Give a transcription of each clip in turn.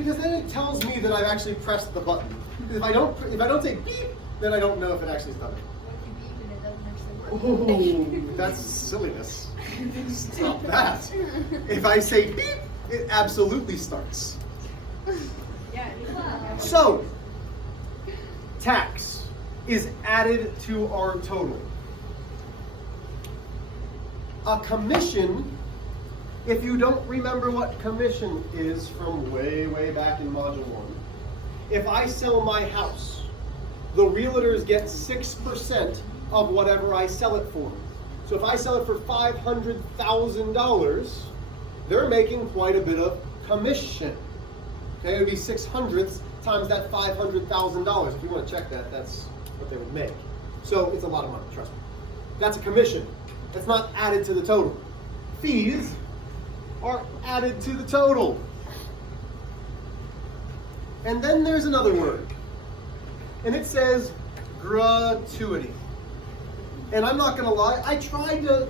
Because then it tells me that I've actually pressed the button. Because if I don't say beep, then I don't know if it actually is done. What if you beep and it doesn't actually work? Oh, that's silliness. Stop that. If I say beep, it absolutely starts. Yeah. So, tax is added to our total. A commission, if you don't remember what commission is from way, way back in Module 1, if I sell my house, the realtors get 6% of whatever I sell it for. So if I sell it for $500,000, they're making quite a bit of commission. Okay, it would be 6/100 times that $500,000. If you want to check that, that's what they would make. So it's a lot of money, trust me. That's a commission. It's not added to the total. Fees are added to the total. And then there's another word. And it says gratuity. And I'm not gonna lie, I tried to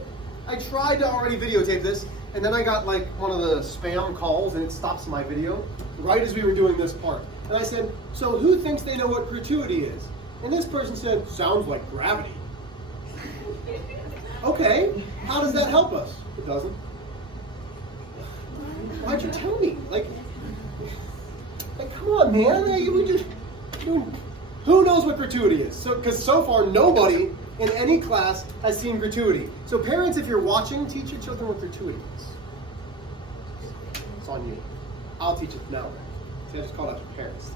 already videotape this, and then I got like one of the spam calls and it stops my video right as we were doing this part. And I said, so who thinks they know what gratuity is? And this person said, sounds like gravity. Okay, how does that help us? It doesn't. Why'd you tell me? Like come on, man. Who knows what gratuity is? So, because so far nobody in any class has seen gratuity. So parents, if you're watching, teach your children what gratuity is. It's on you. I'll teach it now. See, I just called out your parents.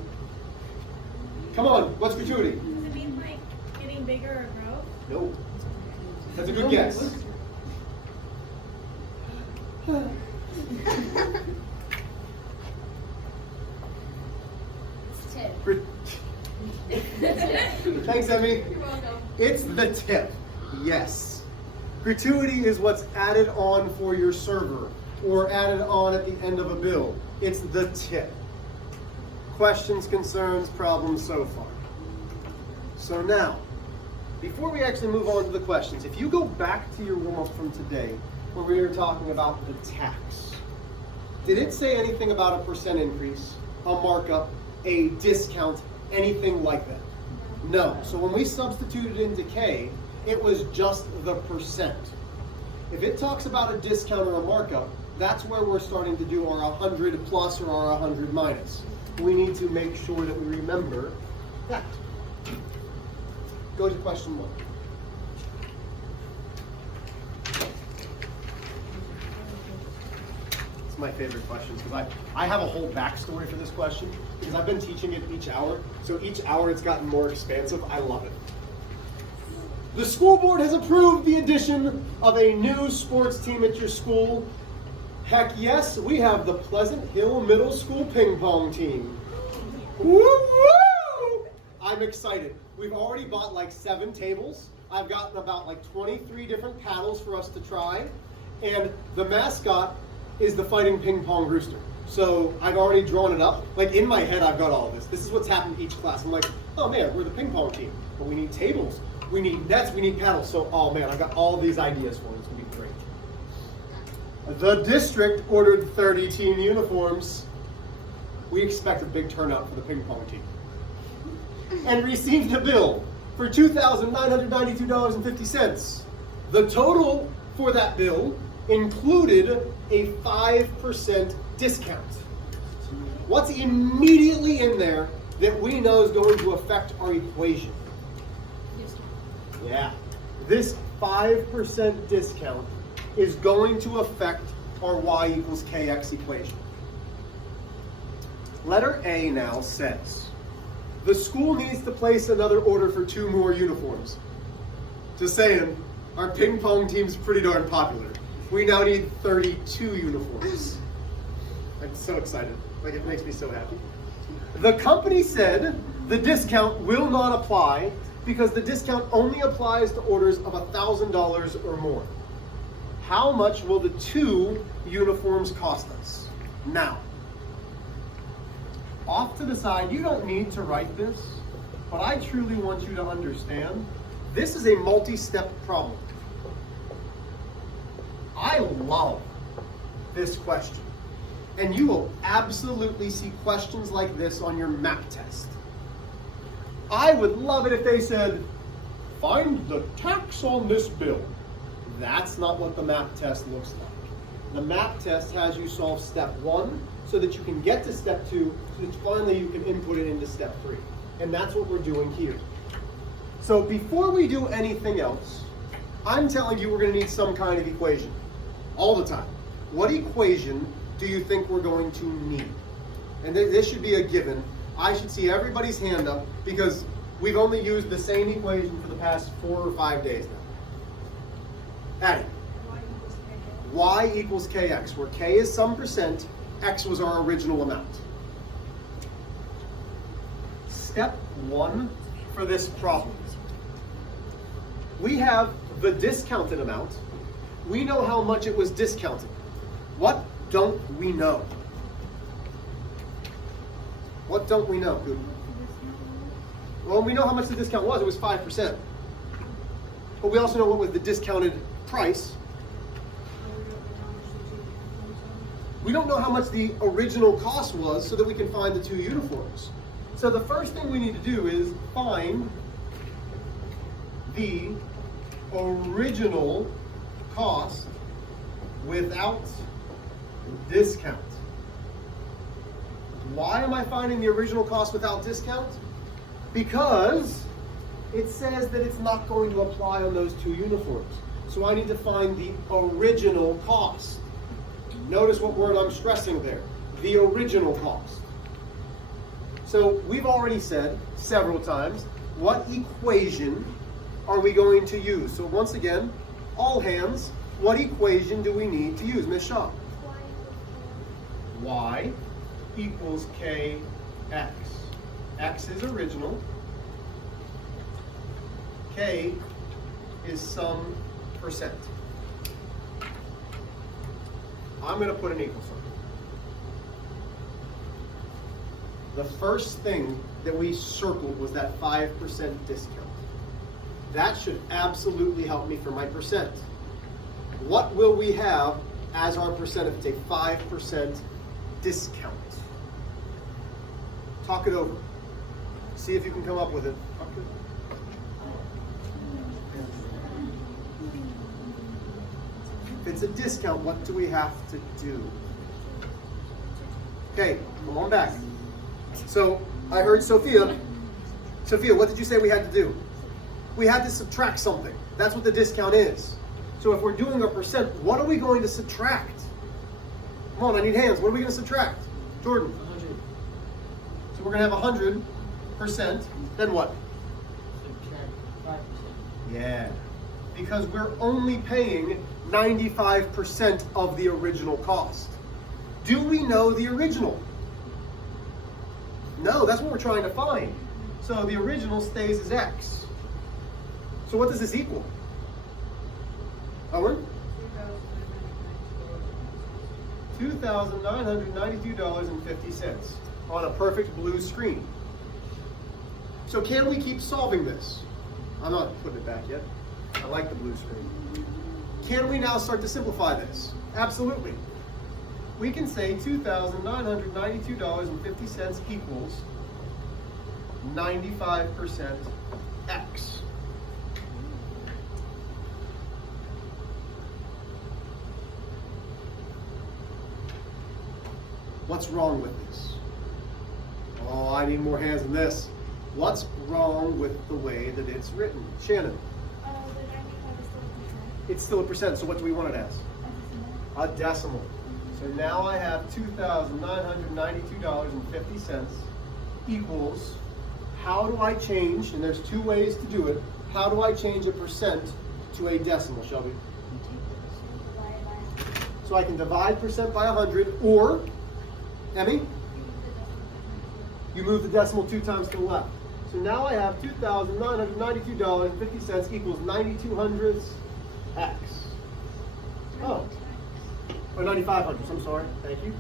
Come on, what's gratuity? Does it mean like getting bigger or grow? No. That's a good guess. Tip. Thanks, Emmy. You're welcome. It's the tip. Yes. Gratuity is what's added on for your server or added on at the end of a bill. It's the tip. Questions, concerns, problems so far. So now, before we actually move on to the questions, if you go back to your warm-up from today, where we were talking about the tax, did it say anything about a percent increase, a markup, a discount, anything like that? No. So when we substituted into K, it was just the percent. If it talks about a discount or a markup, that's where we're starting to do our 100 plus or our 100 minus. We need to make sure that we remember that. Go to question 1. It's my favorite questions because I have a whole backstory for this question because I've been teaching it each hour. So each hour it's gotten more expansive. I love it. The school board has approved the addition of a new sports team at your school. Heck yes, we have the Pleasant Hill Middle School ping pong team. Woo-woo! I'm excited. We've already bought like 7 tables. I've gotten about like 23 different paddles for us to try. And the mascot is the fighting ping pong rooster. So I've already drawn it up. Like in my head, I've got all this. This is what's happened each class. I'm like, oh man, we're the ping pong team. But we need tables, we need nets, we need paddles. So, oh man, I got all these ideas for it. It's gonna be great. The district ordered 30 team uniforms. We expect a big turnout for the ping pong team. And received a bill for $2,992.50. The total for that bill included a 5% discount. What's immediately in there that we know is going to affect our equation? Yeah. This 5% discount is going to affect our y equals kx equation. Letter A now says, the school needs to place another order for 2 more uniforms. Just saying, our ping pong team's pretty darn popular. We now need 32 uniforms. I'm so excited. Like, it makes me so happy. The company said the discount will not apply because the discount only applies to orders of $1,000 or more. How much will the 2 uniforms cost us? Now, off to the side, you don't need to write this, but I truly want you to understand this is a multi-step problem. I love this question And you will absolutely see questions like this on your map test. I would love it if they said, find the tax on this bill. That's not what the map test looks like. The map test has you solve step 1 so that you can get to step 2, so that finally you can input it into step 3. And that's what we're doing here. So before we do anything else, I'm telling you we're going to need some kind of equation all the time. What equation do you think we're going to need? And this should be a given. I should see everybody's hand up because we've only used the same equation for the past 4 or 5 days now. Addie. Y equals kx, where k is some percent, x was our original amount. Step 1 for this problem. We have the discounted amount. We know how much it was discounted. What don't we know? What don't we know? Well, we know how much the discount was. It was 5%. But we also know what was the discounted price. We don't know how much the original cost was so that we can find the 2 uniforms. So the first thing we need to do is find the original cost without discount. Why am I finding the original cost without discount? Because it says that it's not going to apply on those 2 uniforms. So I need to find the original cost. Notice what word I'm stressing there. The original cost. So we've already said several times, what equation are we going to use? So once again, all hands, what equation do we need to use, Ms. Shaw? Y equals kx. X is original. K is some percent. I'm going to put an equal sign. The first thing that we circled was that 5% discount. That should absolutely help me for my percent. What will we have as our percent if it's a 5% discount? Talk it over. See if you can come up with it. If it's a discount, what do we have to do? Okay, come on back. So I heard Sophia. Sophia, what did you say we had to do? We had to subtract something. That's what the discount is. So if we're doing a percent, what are we going to subtract? Come on, I need hands. What are we going to subtract? Jordan. 100. So we're going to have 100%. Then what? Subtract 5%. Yeah. Because we're only paying 95% of the original cost. Do we know the original? No, that's what we're trying to find. So the original stays as X. So what does this equal? Owen? $2,992.50 on a perfect blue screen. So can we keep solving this? I'm not putting it back yet. I like the blue screen. Can we now start to simplify this? Absolutely. We can say $2,992.50 equals 95% X. What's wrong with this? Oh, I need more hands than this. What's wrong with the way that it's written? Shannon. The 95 is still a percent. It's still a percent, so what do we want it as? A decimal. So now I have $2,992.50 equals, how do I change, and there's 2 ways to do it, how do I change a percent to a decimal, Shelby? So I can divide percent by 100, or, Emmy, you move the decimal 2 times to the left. So now I have $2,992.50 equals 9,200 X. Oh. Or 9,500, I'm sorry, thank you.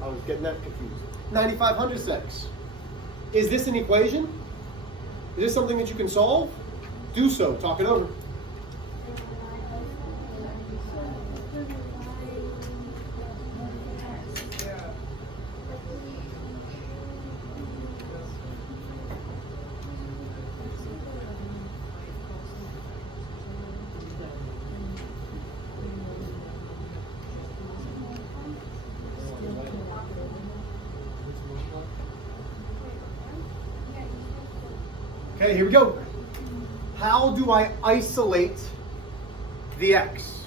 I was getting that confused. 9,500 X. Is this an equation? Is this something that you can solve? Do so, talk it over. Okay, here we go. How do I isolate the x?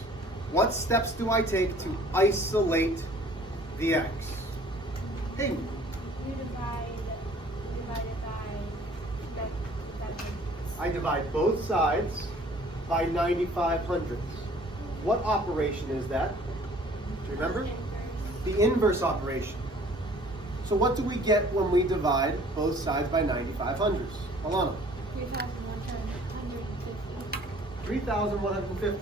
What steps do I take to isolate the x? Hey. You divide it by that. I divide both sides by 95 hundredths. What operation is that? Do you remember? The inverse operation. So what do we get when we divide both sides by 95 hundredths? Alana? 3,150. 3,150.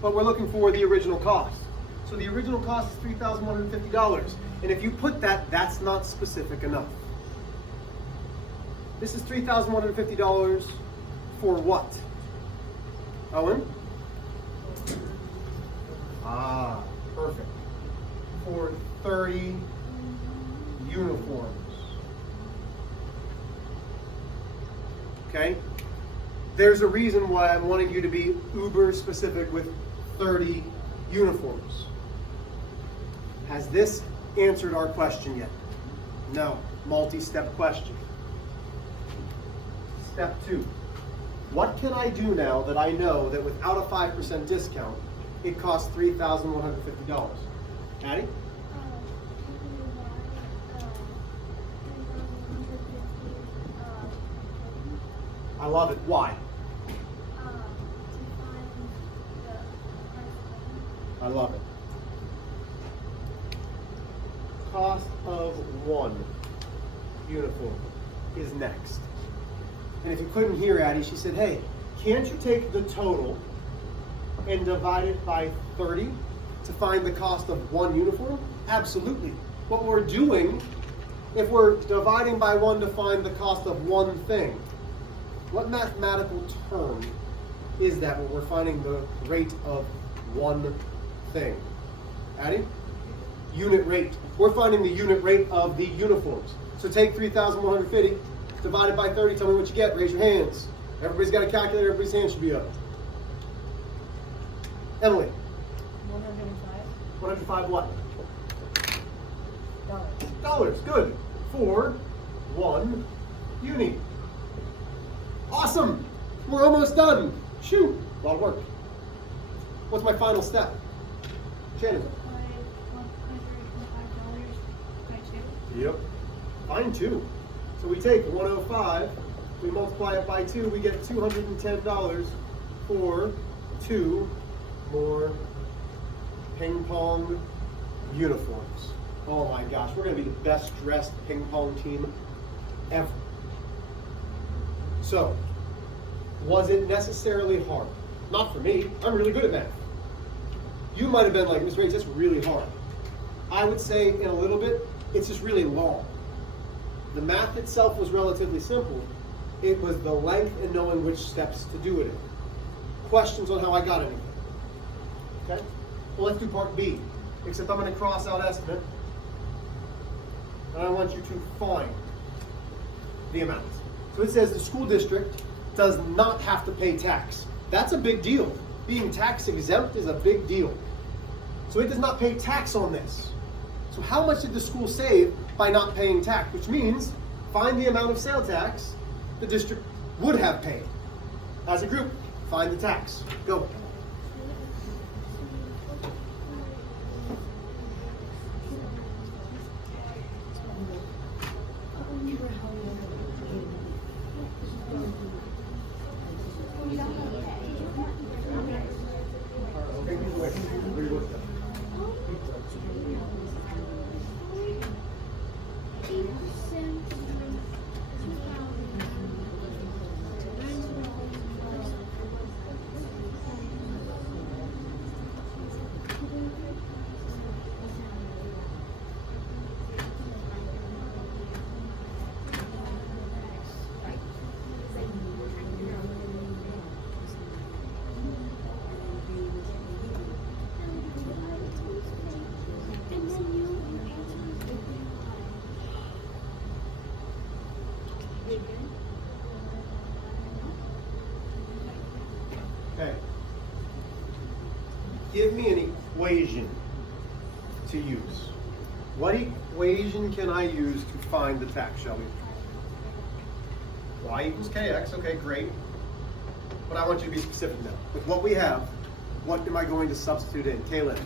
But we're looking for the original cost. So the original cost is $3,150. And if you put that, that's not specific enough. This is $3,150 for what? Owen? Ah, perfect. For 30 uniforms. Okay? There's a reason why I'm wanting you to be uber specific with 30 uniforms. Has this answered our question yet? No. Multi-step question. Step 2. What can I do now that I know that without a 5% discount, it costs $3,150? Addie? I love it. Why? I love it. Cost of one uniform is next. And if you couldn't hear Addie, she said, hey, can't you take the total and divide it by 30 to find the cost of one uniform? Absolutely. What we're doing, if we're dividing by 1 to find the cost of one thing, what mathematical term is that when we're finding the rate of one thing? Addie? Unit rate. We're finding the unit rate of the uniforms. So take 3,150 divided by 30. Tell me what you get. Raise your hands. Everybody's got a calculator. Everybody's hand should be up. Emily? 105. 105 what? Dollars. Good. For one uni. Awesome. We're almost done. Shoot. A lot of work. What's my final step? Shannon? $105 by 2. Yep. Fine, 2. So we take 105, we multiply it by 2, we get $210 for 2 more ping pong uniforms. Oh my gosh, we're going to be the best dressed ping pong team ever. So, was it necessarily hard? Not for me. I'm really good at math. You might have been like, Ms. Rage, that's really hard. I would say in a little bit, it's just really long. The math itself was relatively simple. It was the length and knowing which steps to do it in. Questions on how I got anything? Okay? Well, let's do part B. Except I'm going to cross out estimate. And I want you to find the amount. So it says the school district does not have to pay tax. That's a big deal. Being tax exempt is a big deal. So it does not pay tax on this. So how much did the school save by not paying tax? Which means, find the amount of sale tax the district would have paid. As a group, find the tax. Go. Okay. Give me an equation to use. What equation can I use to find the tax, Shelby? Y equals kx, okay, great. But I want you to be specific now. With what we have, what am I going to substitute in? Kaylin,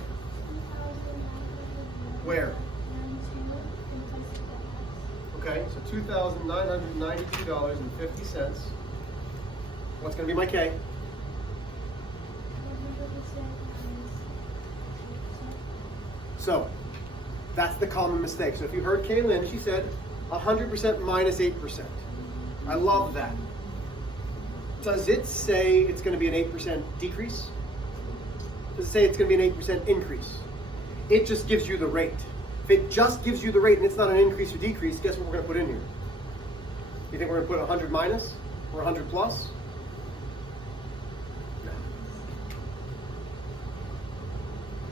where? Okay, so $2,992.50. What's going to be my K? So, that's the common mistake. So if you heard Kaylin, she said 100% minus 8%. I love that. Does it say it's going to be an 8% decrease? Does it say it's going to be an 8% increase? It just gives you the rate. If it just gives you the rate and it's not an increase or decrease, guess what we're going to put in here? You think we're going to put 100 minus or 100 plus? No.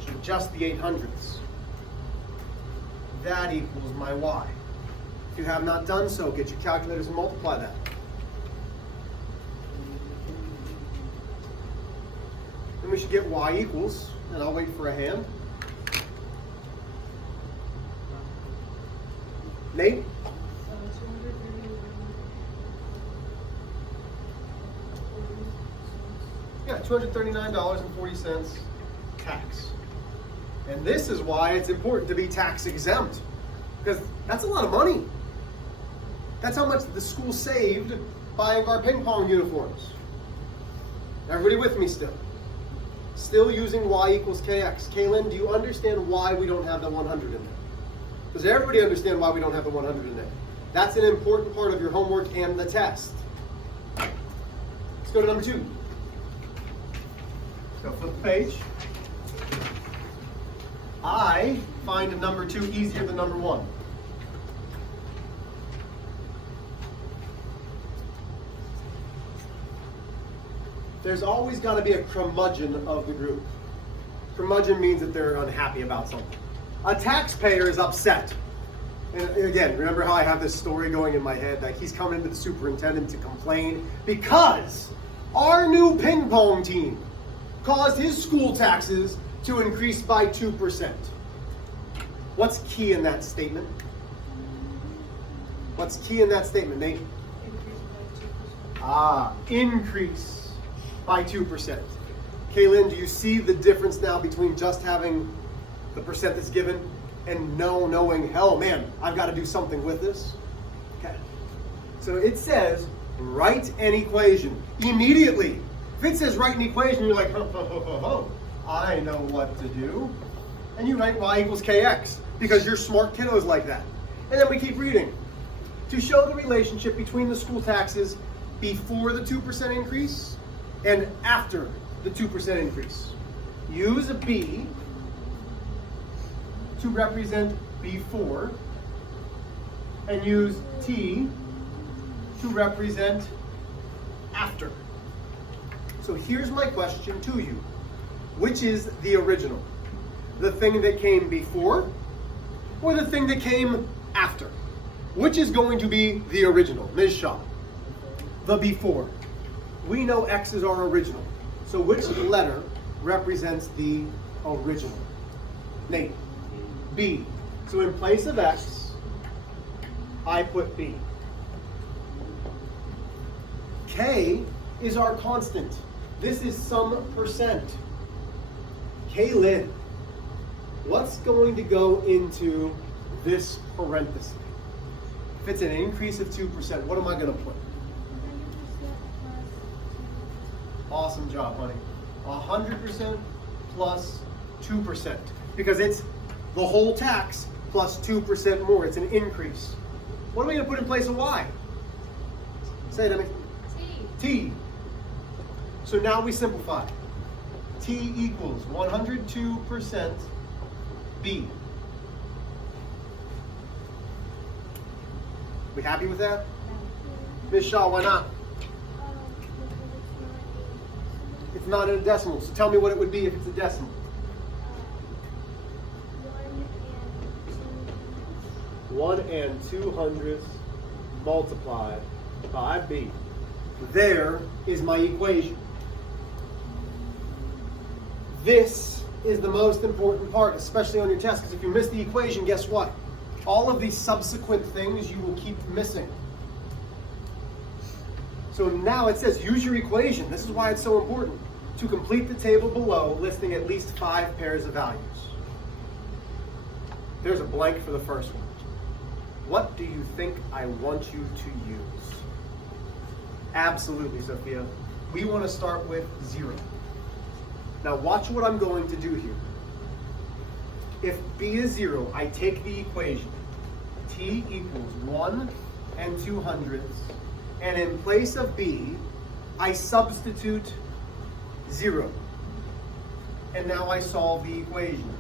So just the 800ths. That equals my y. If you have not done so, get your calculators and multiply that. Then we should get y equals, and I'll wait for a hand. Nate? Yeah, $239.40 tax. And this is why it's important to be tax exempt, because that's a lot of money. That's how much the school saved buying our ping pong uniforms. Everybody with me still? Still using y equals kx. Kaylin, do you understand why we don't have the 100 in there? Does everybody understand why we don't have the 100 in there? That's an important part of your homework and the test. Let's go to number 2. So flip the page. I find number 2 easier than number 1. There's always got to be a curmudgeon of the group. Curmudgeon means that they're unhappy about something. A taxpayer is upset. And again, remember how I have this story going in my head that he's coming into the superintendent to complain because our new ping pong team caused his school taxes to increase by 2%. What's key in that statement? What's key in that statement, Nate? Increase by 2%. Kaylin, do you see the difference now between just having the percent that's given and knowing, hell man, I've got to do something with this? Okay. So it says, write an equation immediately. If it says write an equation, you're like, I know what to do. And you write y equals kx because you're smart kiddos like that. And then we keep reading. To show the relationship between the school taxes before the 2% increase and after the 2% increase. Use a B to represent before and use T to represent after. So here's my question to you. Which is the original? The thing that came before or the thing that came after? Which is going to be the original? Ms. Shaw. The before. We know X is our original. So which letter represents the original? Nate. B. So in place of X, I put B. K is our constant. This is some percent. Kaylin, what's going to go into this parenthesis? If it's an increase of 2%, what am I going to put? Awesome job, honey. 100% plus 2%. Because it's the whole tax plus 2% more. It's an increase. What are we going to put in place of Y? Say it, Emmy. T. So now we simplify. T equals 102% B. We happy with that? Ms. Shaw, why not? It's not in a decimal. So tell me what it would be if it's a decimal. 1 200 multiplied by B. There is my equation. This is the most important part, especially on your test, because if you miss the equation, guess what? All of these subsequent things you will keep missing. So now it says use your equation. This is why it's so important. To complete the table below, listing at least 5 pairs of values. There's a blank for the first one. What do you think I want you to use? Absolutely, Sophia. We want to start with 0. Now watch what I'm going to do here. If b is 0, I take the equation. T equals 1 and 2/100. And in place of b, I substitute 0. And now I solve the equation.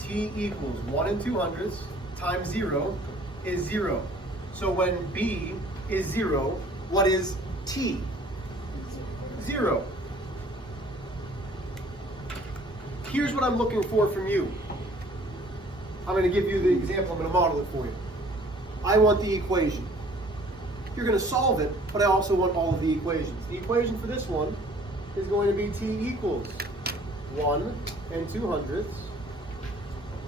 T equals 1 and 2/100 times 0 is 0. So when b is 0, what is t? 0. Here's what I'm looking for from you. I'm going to give you the example. I'm going to model it for you. I want the equation. You're going to solve it, but I also want all of the equations. The equation for this one is going to be t equals 1 and 2/100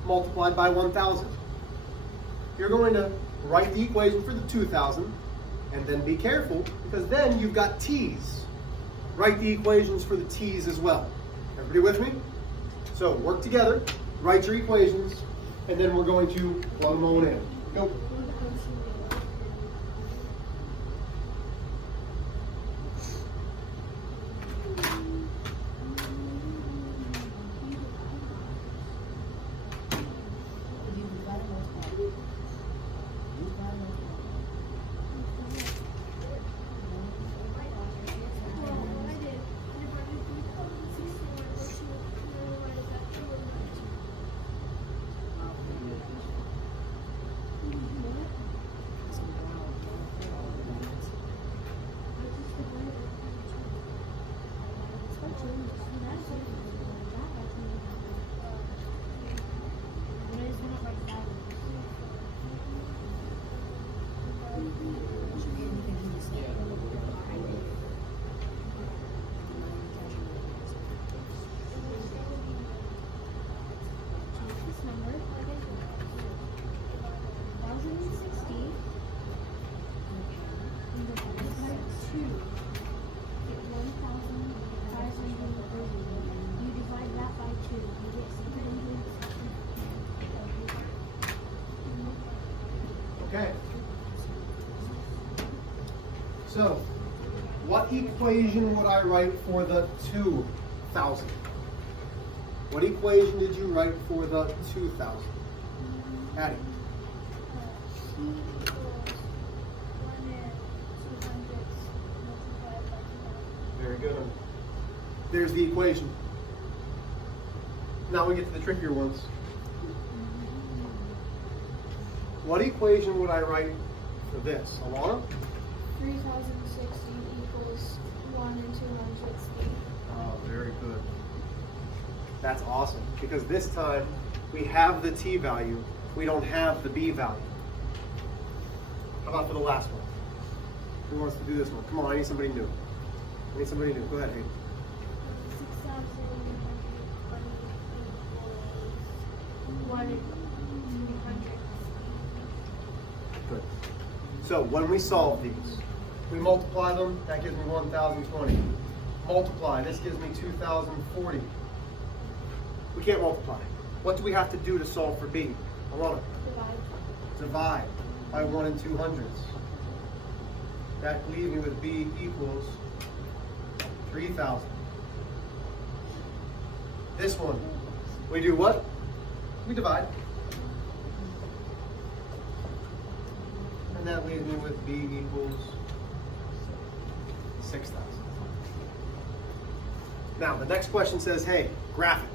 multiplied by 1,000. You're going to write the equation for the 2,000, and then be careful, because then you've got t's. Write the equations for the t's as well. Everybody with me? So work together, write your equations, and then we're going to plug them on in. Go. Okay. So, what equation would I write for the 2,000? What equation did you write for the 2,000? Addie. T equals 1 and 2/100 multiplied by 2,000. Very good. There's the equation. Now we get to the trickier ones. What equation would I write for this? Alana? 3,060 equals 1 and 2/100 speed. Oh, very good. That's awesome, because this time we have the t value, we don't have the b value. How about for the last one? Who wants to do this one? Come on, I need somebody new. I need somebody new. Go ahead, Hayden. 6,120 equals 1 and 200. Good. So when we solve these, we multiply them, that gives me 1,020. Multiply, this gives me 2,040. We can't multiply. What do we have to do to solve for b? Alana? Divide by 1 and 2/100. That leaves me with b equals 3,000. This one, we do what? We divide. And that leaves me with b equals 6,000. Now, the next question says, hey, graph it.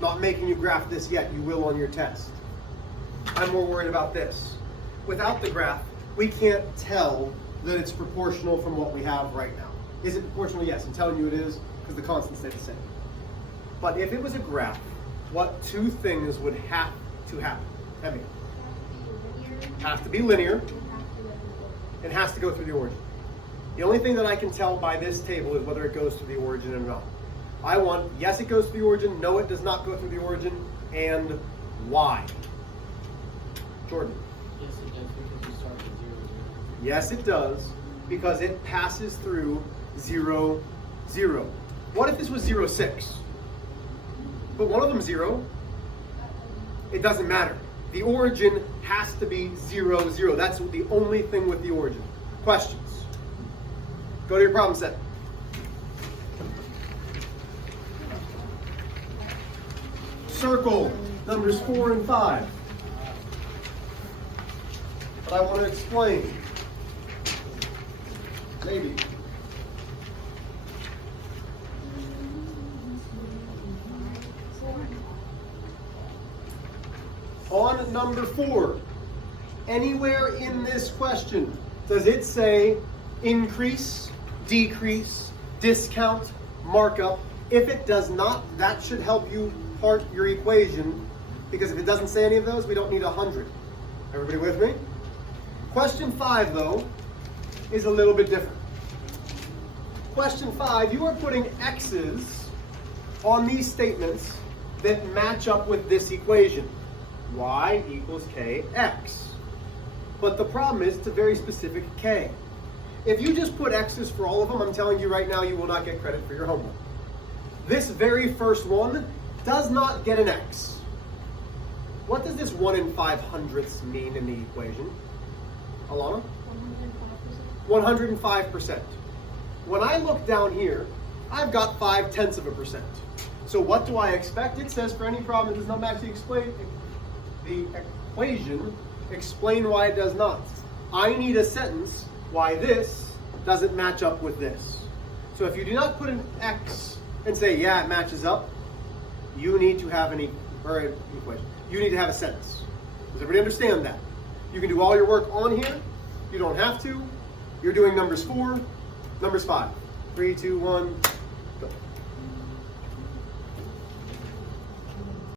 Not making you graph this yet, you will on your test. I'm more worried about this. Without the graph, we can't tell that it's proportional from what we have right now. Is it proportional? Yes, I'm telling you it is, because the constants stay the same. But if it was a graph, what 2 things would have to happen? Emmy. Have to be linear. It has to go through the origin. The only thing that I can tell by this table is whether it goes through the origin or not. I want, yes, it goes through the origin, no, it does not go through the origin, and why? Jordan. Yes, it does, because you start with 0, 0. Yes, it does, because it passes through 0, 0. What if this was 0, 6? But one of them 0. It doesn't matter. The origin has to be 0, 0. That's the only thing with the origin. Questions? Go to your problem set. Circle numbers 4 and 5. But I want to explain. Maybe. On number 4, anywhere in this question, does it say increase, decrease, discount, markup? If it does not, that should help you part your equation, because if it doesn't say any of those, we don't need 100. Everybody with me? Question 5, though, is a little bit different. Question 5, you are putting x's on these statements that match up with this equation. Y equals kx. But the problem is it's a very specific k. If you just put x's for all of them, I'm telling you right now, you will not get credit for your homework. This very first one does not get an x. What does this 1 in 500ths mean in the equation? Alana? 105%. 105%. When I look down here, I've got 0.5%. So what do I expect? It says for any problem that does not match the equation, explain why it does not. I need a sentence why this doesn't match up with this. So if you do not put an x and say, yeah, it matches up, you need to have an equation. You need to have a sentence. Does everybody understand that? You can do all your work on here. You don't have to. You're doing numbers 4, numbers 5. 3, 2, 1, go.